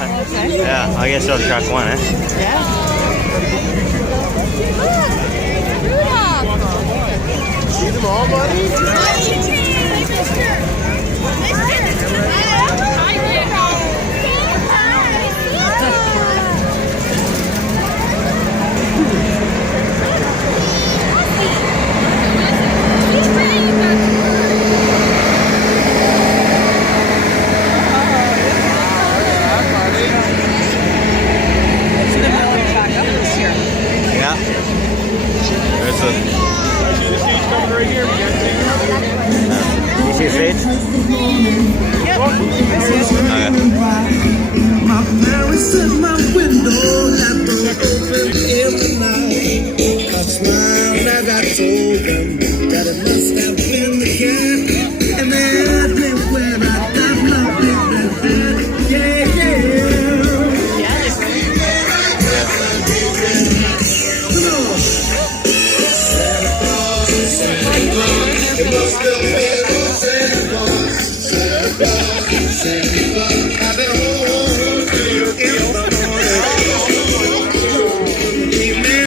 Okay. Yeah, I guess I'll track one, eh? Yeah. See them all, buddy? Yeah. There's a. See the stage coming right here. You You see the stage? Yep. Okay. My parents at my window left the open every night. I smiled as I told them that it must have been the cat. And then when I got my big red hat, yeah, yeah. Come on. It must have been